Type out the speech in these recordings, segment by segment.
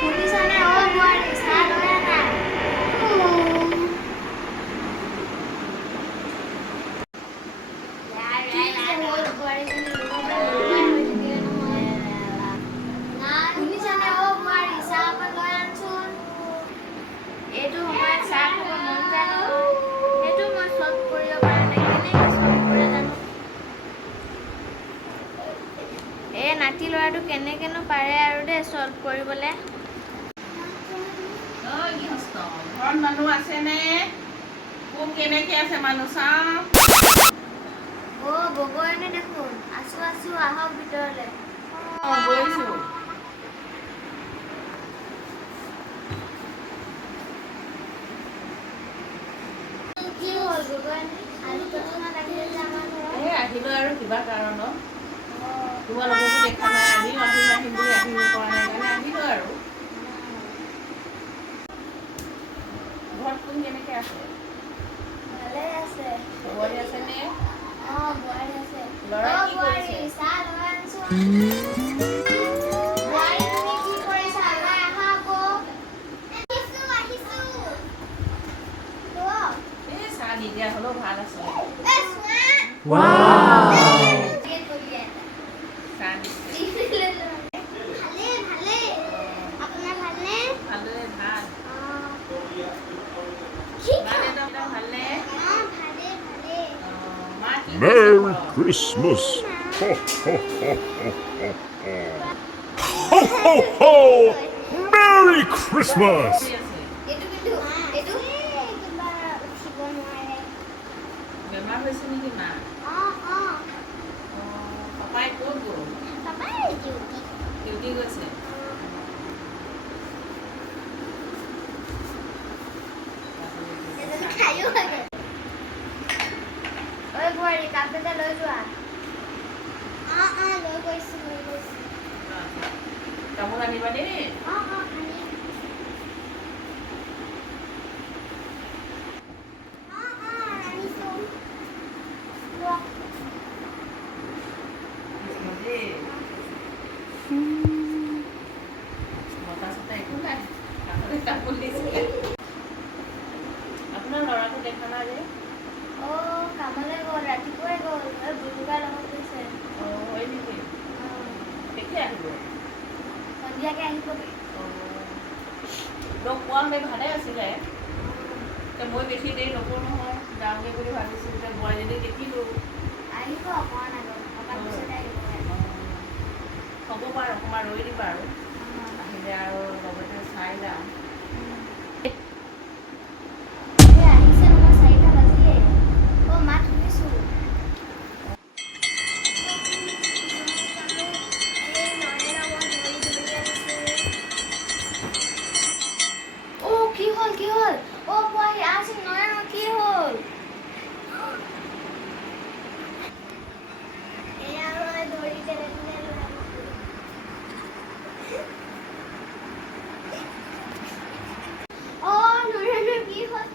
শুনিছানে অ বোৱাৰী চাহ লৈ আনা শুনিছানে অ বোৱাৰী চাহ অকণ লৈ আনচোন এইটো সময়ত চাহ খাব মন যায় নহয় সেইটো মই চল্ভ কৰিব পৰা নাই কেনেকৈ চল্ভ কৰে জানো এই নাতি ল'ৰাটো কেনেকেনো পাৰে আৰু দেই চল্ভ কৰিবলৈ ঘৰত মানুহ আছেনে? কোন কেনেকে আছে মানুহ চাওঁ অ বগৈনে দেখোন আছো আহক ভিতৰলৈ গৈছো কি হ'ল বগৈ আজি প্ৰথমত আহিলে যে আমাৰ ঘৰত আহিলো আৰু কিবা কাৰণত তোমালোককো দেখা নাই আমিও আহিম বুলি আহিব পৰা নাই কাৰণে আহিলো আৰু ঘৰত কোন কেনেকে আছে ভালে আছে বোৱাৰী আছেনে বোৱাৰী আছে ল'ৰাই কি কৰিছে চাহ লৈ আনচোন বোৱাৰী তুমি কি কৰিছা লৈ আহা আকৌ চাহ নিদিয়া হ'লেও ভাল আছে চাহ দিছে আপোনাৰ ভালনে ভালনে ভাল ভালনে মা কি Merry Christmas! Ho, ho, ho, ho, ho, ho. Ho, ho, ho! Merry Christmas! বেমাৰ হৈছে নেকি মা পাপাই ক'ত গ'ল ডিউটি গৈছে বোৱাৰী কাপ এটা লৈ যোৱা লৈ গৈছো তামোল আনিবা দেই আপোনাৰ ল'ৰাটো দেখা নাই যে কামলৈ গ'ল ৰাতিপুৱাই গ'ল বুধবাৰ লগত গৈছে হয় নেকি কেতিয়া আহিব সন্ধিয়াকৈ আহিবগৈ লগ পোৱা হ'লে ভালে আছিলে মই বেছি দেৰি নকৰোঁ নহয় যাওঁগৈ বুলি ভাবিছোঁ এতিয়া বোৱাৰীজনী দেখিলোঁ আহিব অকণমান আগত অকণমান পিছতে আহিব হ'ব বাৰু অকণমান ৰৈ দিবা আৰু আহিলে আৰু লগতে চাই যাম আহিছে নহয় 4টা বাজিলে মাত শুনিছোঁ কি হ'ল বোৱাৰী আছো নয়ন কি হ'ল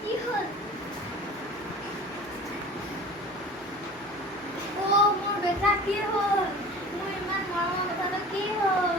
কি হ'ল মোৰ বেটা কি হ'ল মোৰ ইমান মৰমৰ বেটাটো কি হ'ল